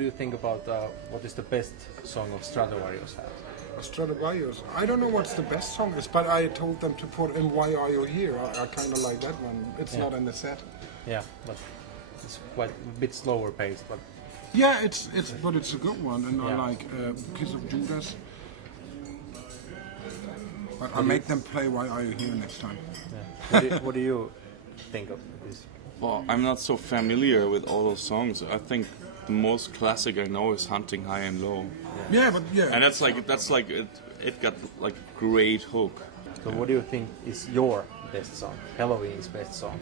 do you think about what is the best song of Stratovarius have? Stratovarius. I don't know what's the best song is, but I told them to put in Why Are You Here? I kind of like that one. It's not in the set. Yeah, but it's quite a bit slower paced, but... Yeah, but it's a good one, and I like Kiss of Judas. But I'll make them play Why Are You Here next time. Yeah. What do you think of this? Well, I'm not so familiar with all those songs. I think the most classic I know is Hunting High and Low. Yeah, and that's like it got like great hook. So what do you think is your best song? Helloween's best song?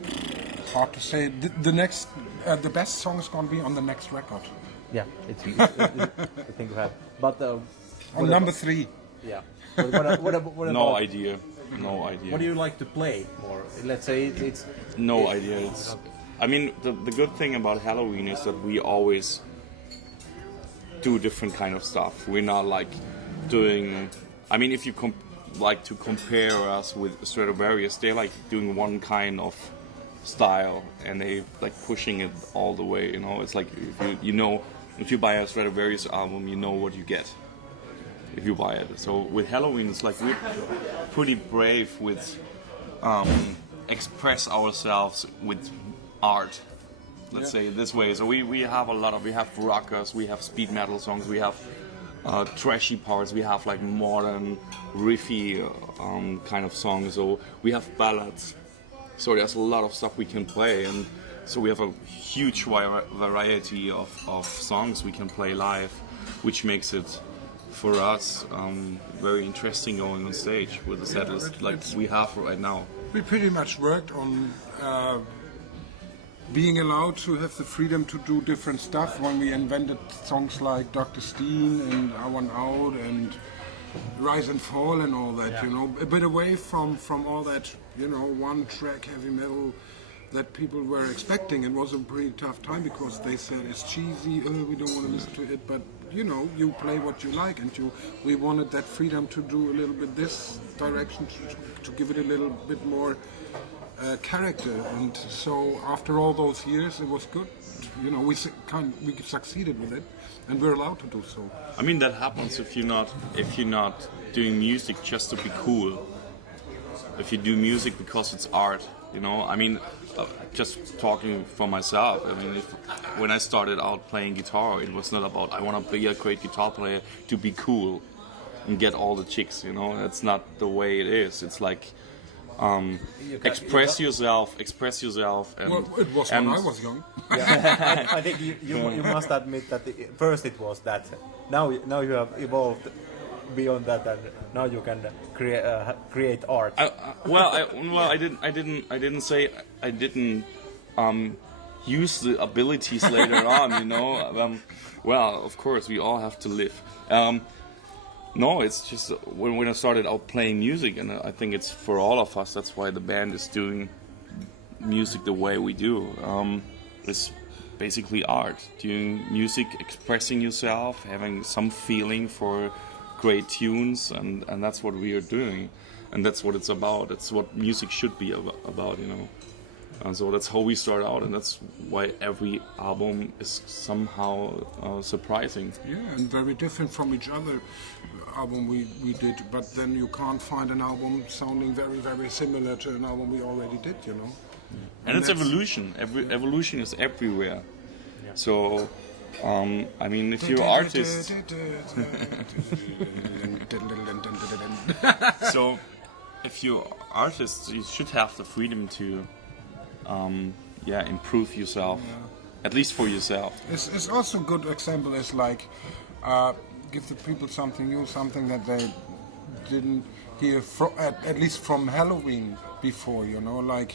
Hard to say. The next, the best song is going to be on the next record. Yeah, it's the thing to have. But on number 3. Yeah. What No idea. No idea. What do you like to play more? Let's say it's... No idea. I mean, the good thing about Helloween is that we always do different kind of stuff. We're not like doing... I mean, if you like to compare us with Stratovarius, they're like doing one kind of style and they like pushing it all the way, you know? It's like, if you buy a Stratovarius album, you know what you get if you buy it. So with Helloween, it's like we're pretty brave with express ourselves with art. Let's say it this way. So we have we have rockers, we have speed metal songs, we have trashy parts, we have like modern riffy kind of songs. So we have ballads. So there's a lot of stuff we can play, and so we have a huge variety of songs we can play live, which makes it for us very interesting going on stage with the set list like we have right now. We pretty much worked on being allowed to have the freedom to do different stuff when we invented songs like Dr. Steen and I Want Out and Rise and Fall and all that, you know, a bit away from all that, you know, one track heavy metal that people were expecting. It was a pretty tough time because they said it's cheesy, we don't want to listen to it, but you know, you play what you like, and we wanted that freedom to do a little bit this direction, to give it a little bit more character. And so after all those years, it was good. You know, we succeeded with it, and we're allowed to do so. I mean, that happens if you're not doing music just to be cool. If you do music because it's art, you know. I mean, just talking for myself. I mean, when I started out playing guitar, it was not about I want to be a great guitar player to be cool and get all the chicks. You know, that's not the way it is. It's like express yourself. And, well, it was when I was young. Yeah. I think you must admit that first it was that. Now you have evolved beyond that, and now you can create art. I didn't say I didn't use the abilities later on. You know, well, of course we all have to live. No, it's just when I started out playing music, and I think it's for all of us. That's why the band is doing music the way we do. It's basically art, doing music, expressing yourself, having some feeling for great tunes, and that's what we are doing, and that's what it's about. That's what music should be about, you know. And so that's how we start out, and that's why every album is somehow surprising. Yeah, and very different from each other album we did, but then you can't find an album sounding very, very similar to an album we already did, you know. And it's evolution. Evolution is everywhere. Yeah. So I mean, if you're an artist... So, if you're an artist, you should have the freedom to improve yourself, at least for yourself. It's also a good example is like, give the people something new, something that they didn't hear, at least from Helloween before, you know, like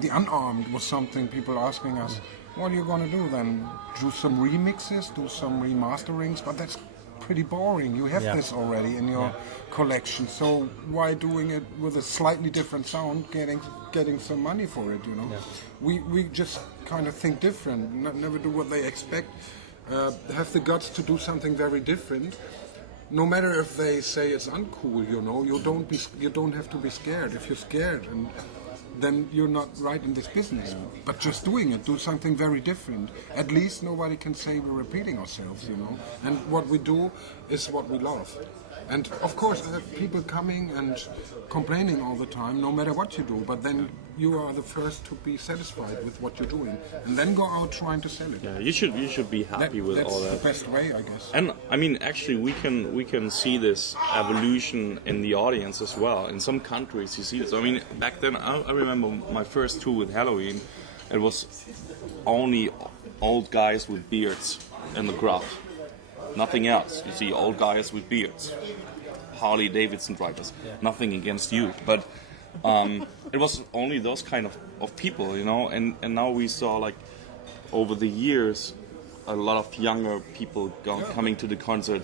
the Unarmed was something people asking us, what are you going to do then? Do some remixes, do some remasterings? But that's pretty boring. You have this already in your collection. So why doing it with a slightly different sound, getting some money for it, you know? Yeah. We just kind of think different, never do what they expect. Have the guts to do something very different. No matter if they say it's uncool, you know, you don't have to be scared. If you're scared and then you're not right in this business. But just doing it, do something very different. At least nobody can say we're repeating ourselves, you know. And what we do is what we love. And of course, there are people coming and complaining all the time, no matter what you do. But then you are the first to be satisfied with what you're doing, and then go out trying to sell it. Yeah, you should be happy with all that. That's the best way, I guess. And I mean, actually, we can see this evolution in the audience as well. In some countries, you see this. I mean, back then, I remember my first tour with Helloween. It was only old guys with beards in the crowd. Nothing else. You see old guys with beards, Harley Davidson drivers. Yeah. Nothing against you, but it was only those kind of people, you know. And now we saw, like, over the years, a lot of younger people coming to the concert.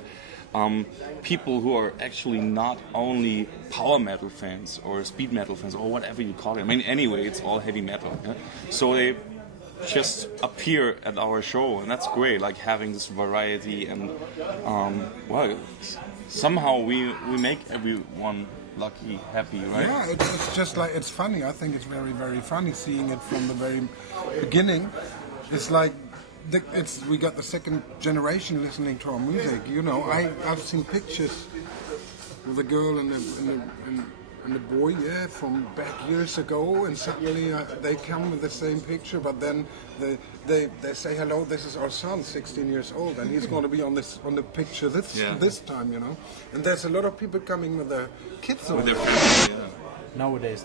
People who are actually not only power metal fans or speed metal fans or whatever you call it. I mean, anyway, it's all heavy metal. Yeah? So they just appear at our show, and that's great, like having this variety. And well, somehow we make everyone lucky, happy, right? Yeah, it's just like, it's funny. I think it's very, very funny seeing it from the very beginning. It's like we got the second generation listening to our music, you know. I've seen pictures with a girl and a boy, yeah, from back years ago, and suddenly they come with the same picture, but then they say, hello, this is our son, 16 years old, and he's going to be on the picture this time, you know. And there's a lot of people coming with their kids with their family. Yeah. Nowadays,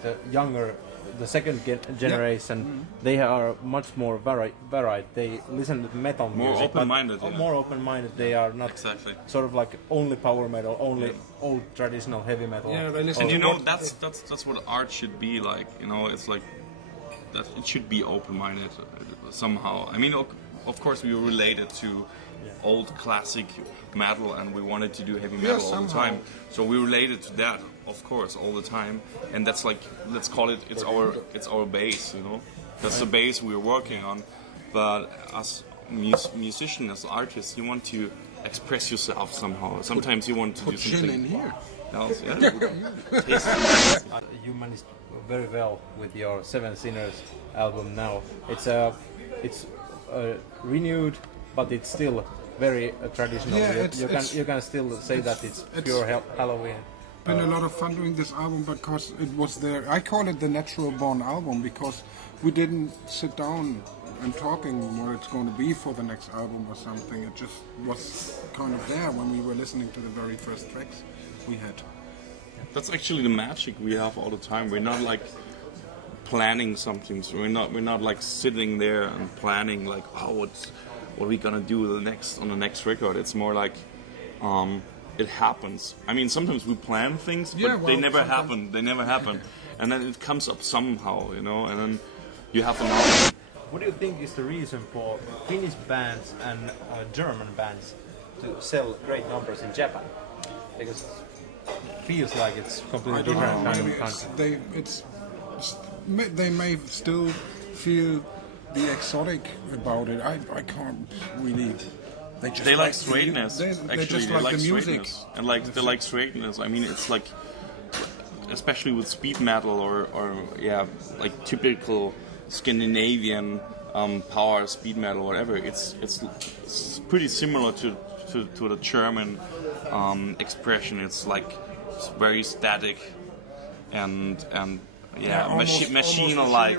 the second generation, they are much more varied. They listen to metal more music, open-minded. More open-minded. They are not exactly sort of like only power metal, only old traditional heavy metal. Yeah, they listen. And you know, that's what art should be like. You know, it's like that. It should be open-minded somehow. I mean, of course, we were related to old classic metal, and we wanted to do heavy metal all the time. So we related to that, of course, all the time. And that's like, let's call it, it's our base, you know. That's the base we're working on. But as musicians, as artists, you want to express yourself somehow. Sometimes you want to do something in here. else. You managed very well with your Seven Sinners album now. It's renewed, but it's still very traditional. Yeah, you can still say that it's pure Helloween. Been a lot of fun doing this album because it was there. I call it the natural born album because we didn't sit down and talking what it's going to be for the next album or something. It just was kind of there when we were listening to the very first tracks we had. That's actually the magic we have all the time. We're not like planning something. So we're not like sitting there and planning like, oh, what are we gonna do on the next record. It's more like it happens. I mean, sometimes we plan things, but they never happen. They never happen, and then it comes up somehow, you know. And then you have an album. What do you think is the reason for Finnish bands and German bands to sell great numbers in Japan? Because it feels like it's completely different kind of country. They may still feel the exotic about it. I can't really. They like straightness. They just like the music. And they like straightness. I mean, it's like, especially with speed metal or like typical Scandinavian power speed metal, whatever. It's pretty similar to the German expression. It's like very static and machine-like,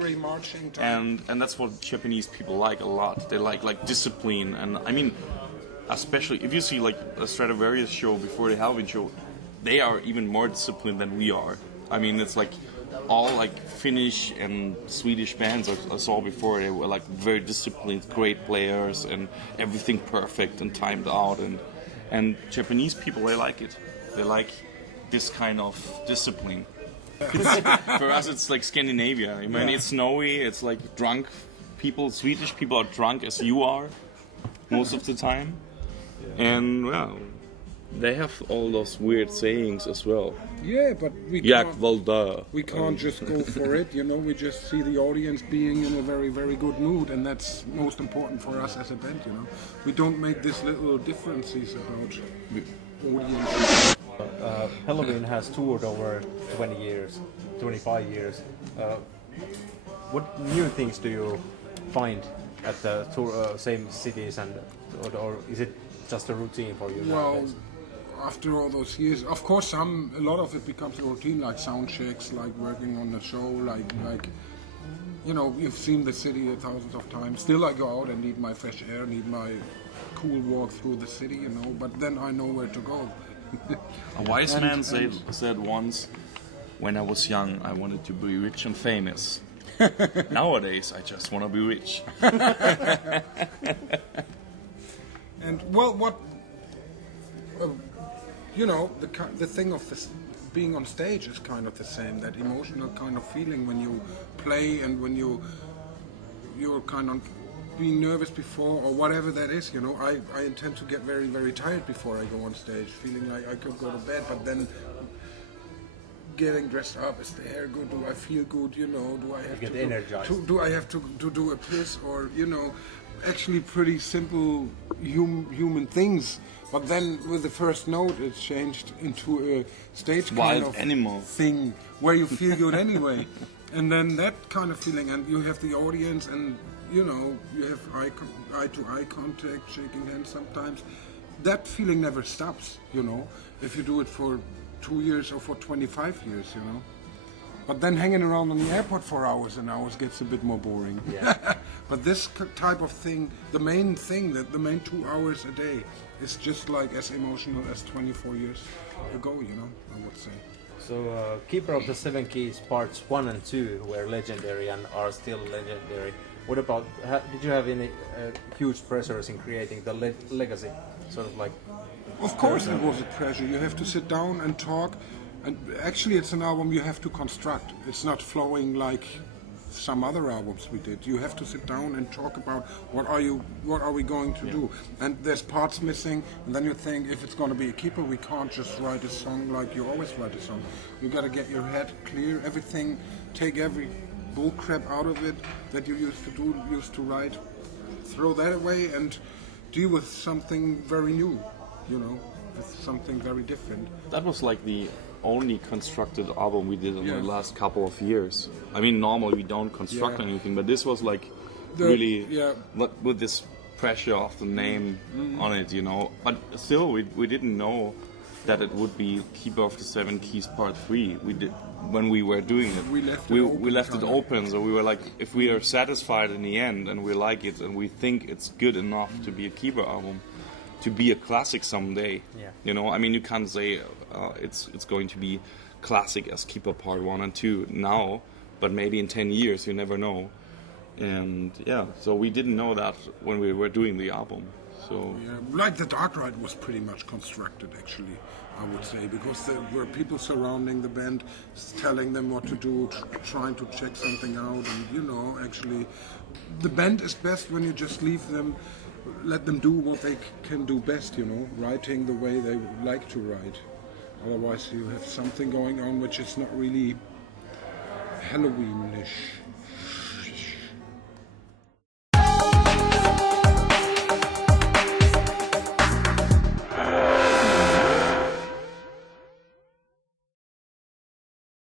and that's what Japanese people like a lot. They like discipline, and I mean, especially if you see like a Stratovarius show before the Helloween show, they are even more disciplined than we are. I mean, it's like all like Finnish and Swedish bands I saw before. They were like very disciplined, great players, and everything perfect and timed out. And Japanese people, they like it. They like this kind of discipline. For us, it's like Scandinavia. I mean, it's snowy. It's like drunk people. Swedish people are drunk as you are most of the time, and well, they have all those weird sayings as well. Yeah, but we can't just go for it. You know, we just see the audience being in a very, very good mood, and that's most important for us as a band. You know, we don't make these little differences about audience. Helloween has toured over 20 years, 25 years. what new things do you find at the same cities, and or is it just a routine for you Well, nowadays? after all those years, of course, a lot of it becomes a routine, like sound checks, like working on the show, like you know, you've seen the city thousands of times. Still, I go out and need my fresh air, need my cool walk through the city, you know. But then I know where to go. A wise man said once, when I was young, I wanted to be rich and famous. Nowadays, I just want to be rich. And well, what you know, the thing of this being on stage is kind of the same. That emotional kind of feeling when you play and when you're kind of being nervous before or whatever that is. You know, I intend to get very, very tired before I go on stage, feeling like I could go to bed, but then getting dressed up, is the hair good? Do I feel good? You know, do I have get to energized. do I have to do a piss, or you know, actually pretty simple human things. But then with the first note, it's changed into a stage kind Wild of animal thing where you feel good anyway, and then that kind of feeling, and you have the audience, and you know, you have eye-to-eye contact, shaking hands sometimes. That feeling never stops, you know, if you do it for 2 years or for 25 years, you know. But then hanging around on the airport for hours and hours gets a bit more boring. Yeah. But this type of thing, the main 2 hours a day, is just like as emotional as 24 years ago, you know, I would say. So, Keeper of the Seven Keys parts 1 and 2 were legendary and are still legendary. What about, did you have any huge pressures in creating the legacy? Sort of like... Of course it was a pressure. You have to sit down and talk. And actually it's an album you have to construct. It's not flowing like some other albums we did. You have to sit down and talk about what are we going to do. And there's parts missing, and then you think, if it's going to be a keeper, we can't just write a song like you always write a song. You got to get your head clear, everything, take every bull crap out of it that you used to write, throw that away and deal with something very new, you know, with something very different. That was like the only constructed album we did in the last couple of years. I mean, normally we don't construct anything, but this was like with this pressure of the name on it, you know. But still, we didn't know that it would be Keeper of the Seven Keys Part 3. We did when we were doing it. We left it open, so we were like, if we are satisfied in the end and we like it and we think it's good enough to be a Keeper album, to be a classic someday. Yeah. You know, I mean, you can't say it's going to be classic as Keeper Part 1 and 2 now, but maybe in 10 years, you never know. And yeah, so we didn't know that when we were doing the album. So like the Dark Ride was pretty much constructed, actually, I would say, because there were people surrounding the band, telling them what to do, trying to check something out, and you know, actually, the band is best when you just leave them, let them do what they can do best, you know, writing the way they would like to write. Otherwise, you have something going on which is not really Helloween-ish.